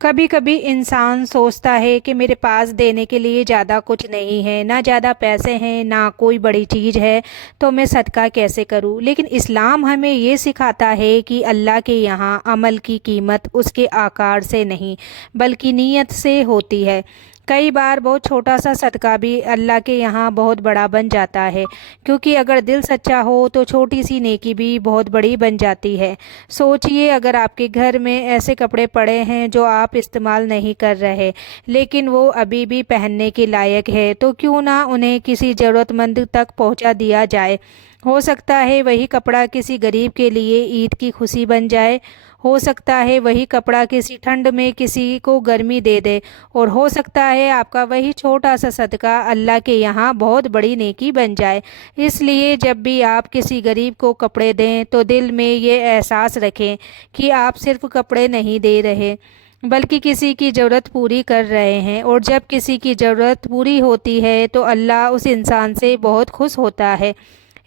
کبھی کبھی انسان سوچتا ہے کہ میرے پاس دینے کے لیے زیادہ کچھ نہیں ہے، نہ زیادہ پیسے ہیں، نہ کوئی بڑی چیز ہے، تو میں صدقہ کیسے کروں؟ لیکن اسلام ہمیں یہ سکھاتا ہے کہ اللہ کے یہاں عمل کی قیمت اس کے آکار سے نہیں بلکہ نیت سے ہوتی ہے۔ کئی بار بہت چھوٹا سا صدقہ بھی اللہ کے یہاں بہت بڑا بن جاتا ہے، کیونکہ اگر دل سچا ہو تو چھوٹی سی نیکی بھی بہت بڑی بن جاتی ہے۔ سوچئے، اگر آپ کے گھر میں ایسے کپڑے پڑے ہیں جو آپ استعمال نہیں کر رہے لیکن وہ ابھی بھی پہننے کے لائق ہے، تو کیوں نہ انہیں کسی ضرورت مند تک پہنچا دیا جائے۔ ہو سکتا ہے وہی کپڑا کسی غریب کے لیے عید کی خوشی بن جائے، ہو سکتا ہے وہی کپڑا کسی ٹھنڈ میں کسی کو گرمی دے دے، اور ہو سکتا ہے آپ کا وہی چھوٹا سا صدقہ اللہ کے یہاں بہت بڑی نیکی بن جائے۔ اس لیے جب بھی آپ کسی غریب کو کپڑے دیں تو دل میں یہ احساس رکھیں کہ آپ صرف کپڑے نہیں دے رہے بلکہ کسی کی ضرورت پوری کر رہے ہیں، اور جب کسی کی ضرورت پوری ہوتی ہے تو اللہ اس انسان سے بہت خوش ہوتا ہے۔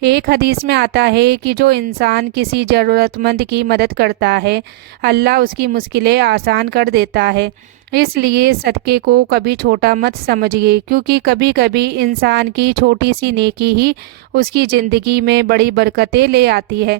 ایک حدیث میں آتا ہے کہ جو انسان کسی ضرورت مند کی مدد کرتا ہے، اللہ اس کی مشکلیں آسان کر دیتا ہے۔ اس لیے صدقے کو کبھی چھوٹا مت سمجھیے، کیونکہ کبھی کبھی انسان کی چھوٹی سی نیکی ہی اس کی زندگی میں بڑی برکتیں لے آتی ہے۔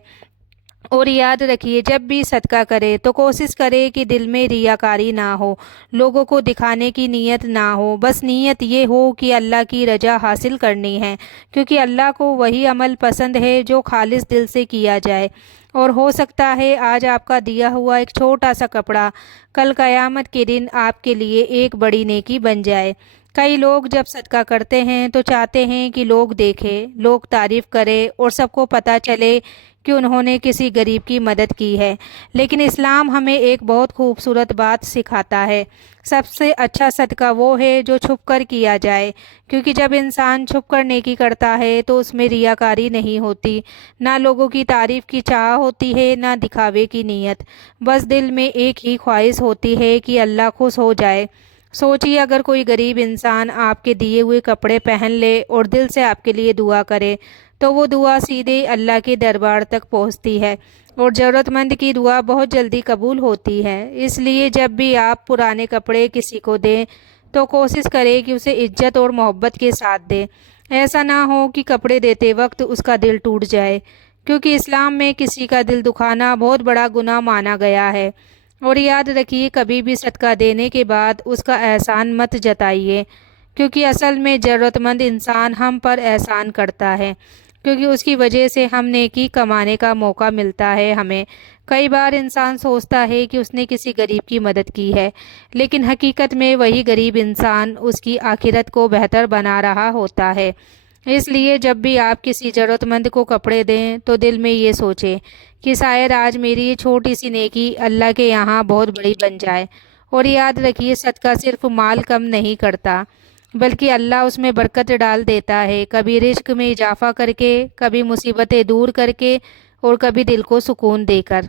اور یاد رکھیے، جب بھی صدقہ کرے تو کوشش کرے کہ دل میں ریاکاری نہ ہو، لوگوں کو دکھانے کی نیت نہ ہو، بس نیت یہ ہو کہ اللہ کی رضا حاصل کرنی ہے، کیونکہ اللہ کو وہی عمل پسند ہے جو خالص دل سے کیا جائے۔ اور ہو سکتا ہے آج آپ کا دیا ہوا ایک چھوٹا سا کپڑا کل قیامت کے دن آپ کے لیے ایک بڑی نیکی بن جائے۔ کئی لوگ جب صدقہ کرتے ہیں تو چاہتے ہیں کہ لوگ دیکھیں، لوگ تعریف کریں اور سب کو پتہ چلے کہ انہوں نے کسی غریب کی مدد کی ہے۔ لیکن اسلام ہمیں ایک بہت خوبصورت بات سکھاتا ہے: سب سے اچھا صدقہ وہ ہے جو چھپ کر کیا جائے، کیونکہ جب انسان چھپ کر نیکی کرتا ہے تو اس میں ریاکاری نہیں ہوتی، نہ لوگوں کی تعریف کی چاہ ہوتی ہے، نہ دکھاوے کی نیت، بس دل میں ایک ہی خواہش ہوتی ہے کہ اللہ خوش ہو جائے۔ سوچئے، اگر کوئی غریب انسان آپ کے دیے ہوئے کپڑے پہن لے اور دل سے آپ کے لیے دعا کرے تو وہ دعا سیدھے اللہ کے دربار تک پہنچتی ہے، اور ضرورت مند کی دعا بہت جلدی قبول ہوتی ہے۔ اس لیے جب بھی آپ پرانے کپڑے کسی کو دیں تو کوشش کریں کہ اسے عزت اور محبت کے ساتھ دیں۔ ایسا نہ ہو کہ کپڑے دیتے وقت اس کا دل ٹوٹ جائے، کیونکہ اسلام میں کسی کا دل دکھانا بہت بڑا گناہ مانا گیا ہے۔ اور یاد رکھیے، کبھی بھی صدقہ دینے کے بعد اس کا احسان مت جتائیے، کیونکہ اصل میں ضرورت مند انسان ہم پر احسان کرتا ہے، کیونکہ اس کی وجہ سے ہم نیکی کمانے کا موقع ملتا ہے ہمیں۔ کئی بار انسان سوچتا ہے کہ اس نے کسی غریب کی مدد کی ہے، لیکن حقیقت میں وہی غریب انسان اس کی آخرت کو بہتر بنا رہا ہوتا ہے۔ اس لیے جب بھی آپ کسی ضرورت مند کو کپڑے دیں تو دل میں یہ سوچیں کہ شاید آج میری یہ چھوٹی سی نیکی اللہ کے یہاں بہت بڑی بن جائے۔ اور یاد رکھیے، صدقہ صرف مال کم نہیں کرتا بلکہ اللہ اس میں برکت ڈال دیتا ہے، کبھی رزق میں اضافہ کر کے، کبھی مصیبتیں دور کر کے، اور کبھی دل کو سکون دے کر۔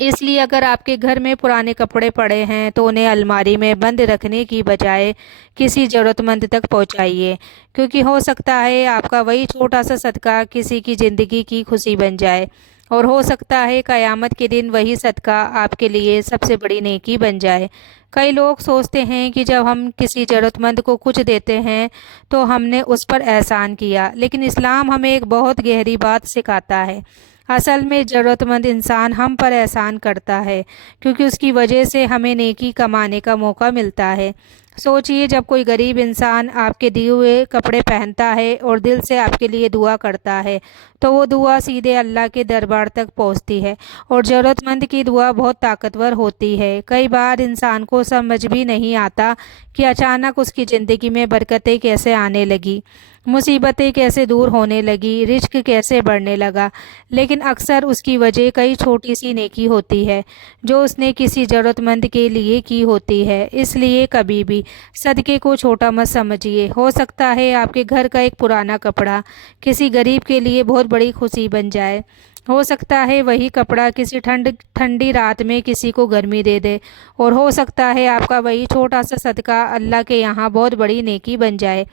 اس لیے اگر آپ کے گھر میں پرانے کپڑے پڑے ہیں تو انہیں الماری میں بند رکھنے کی بجائے کسی ضرورت مند تک پہنچائیے، کیونکہ ہو سکتا ہے آپ کا وہی چھوٹا سا صدقہ کسی کی زندگی کی خوشی بن جائے، اور ہو سکتا ہے قیامت کے دن وہی صدقہ آپ کے لیے سب سے بڑی نیکی بن جائے۔ کئی لوگ سوچتے ہیں کہ جب ہم کسی ضرورت مند کو کچھ دیتے ہیں تو ہم نے اس پر احسان کیا، لیکن اسلام ہمیں ایک بہت گہری بات سکھاتا ہے: اصل میں ضرورت مند انسان ہم پر احسان کرتا ہے، کیونکہ اس کی وجہ سے ہمیں نیکی کمانے کا موقع ملتا ہے۔ سوچئے، جب کوئی غریب انسان آپ کے دیے ہوئے کپڑے پہنتا ہے اور دل سے آپ کے لیے دعا کرتا ہے تو وہ دعا سیدھے اللہ کے دربار تک پہنچتی ہے، اور ضرورت مند کی دعا بہت طاقتور ہوتی ہے۔ کئی بار انسان کو سمجھ بھی نہیں آتا کہ اچانک اس کی زندگی میں برکتیں کیسے آنے لگی، مصیبتیں کیسے دور ہونے لگی، رزق کیسے بڑھنے لگا، لیکن اکثر اس کی وجہ کئی چھوٹی سی نیکی ہوتی ہے جو اس نے کسی ضرورت مند کے لیے کی ہوتی ہے۔ اس لیے کبھی بھی صدقے کو چھوٹا مت سمجھیے۔ ہو سکتا ہے آپ کے گھر کا ایک پرانا کپڑا کسی غریب کے لیے بہت بڑی خوشی بن جائے، ہو سکتا ہے وہی کپڑا کسی ٹھنڈی رات میں کسی کو گرمی دے دے، اور ہو سکتا ہے آپ کا وہی چھوٹا سا صدقہ اللہ کے یہاں بہت بڑی نیکی بن جائے۔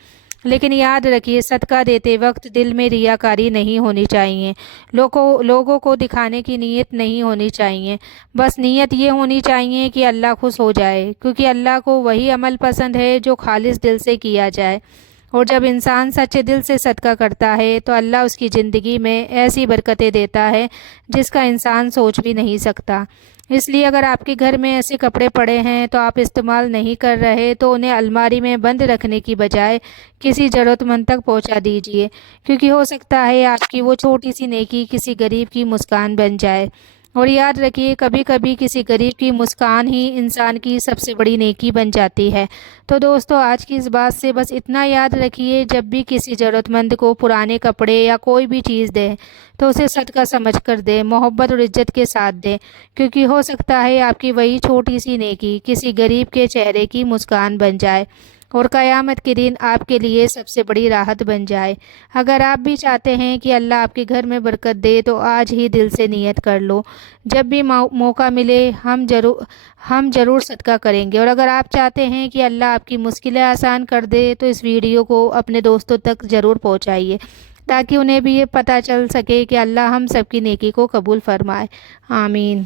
لیکن یاد رکھیے صدقہ دیتے وقت دل میں ریاکاری نہیں ہونی چاہیے، لوگوں کو دکھانے کی نیت نہیں ہونی چاہیے، بس نیت یہ ہونی چاہیے کہ اللہ خوش ہو جائے، کیونکہ اللہ کو وہی عمل پسند ہے جو خالص دل سے کیا جائے۔ اور جب انسان سچے دل سے صدقہ کرتا ہے تو اللہ اس کی زندگی میں ایسی برکتیں دیتا ہے جس کا انسان سوچ بھی نہیں سکتا۔ اس لیے اگر آپ کے گھر میں ایسے کپڑے پڑے ہیں تو آپ استعمال نہیں کر رہے تو انہیں الماری میں بند رکھنے کی بجائے کسی ضرورت مند تک پہنچا دیجیے، کیونکہ ہو سکتا ہے آپ کی وہ چھوٹی سی نیکی کسی غریب کی مسکان بن جائے۔ اور یاد رکھیے کبھی کبھی کسی غریب کی مسکان ہی انسان کی سب سے بڑی نیکی بن جاتی ہے۔ تو دوستو آج کی اس بات سے بس اتنا یاد رکھیے، جب بھی کسی ضرورت مند کو پرانے کپڑے یا کوئی بھی چیز دیں تو اسے صدقہ سمجھ کر دیں، محبت اور عزت کے ساتھ دیں، کیونکہ ہو سکتا ہے آپ کی وہی چھوٹی سی نیکی کسی غریب کے چہرے کی مسکان بن جائے اور قیامت کے دن آپ کے لیے سب سے بڑی راحت بن جائے۔ اگر آپ بھی چاہتے ہیں کہ اللہ آپ کے گھر میں برکت دے تو آج ہی دل سے نیت کر لو، جب بھی موقع ملے ہم ضرور صدقہ کریں گے۔ اور اگر آپ چاہتے ہیں کہ اللہ آپ کی مشکلیں آسان کر دے تو اس ویڈیو کو اپنے دوستوں تک ضرور پہنچائیے، تاکہ انہیں بھی یہ پتہ چل سکے کہ اللہ ہم سب کی نیکی کو قبول فرمائے۔ آمین۔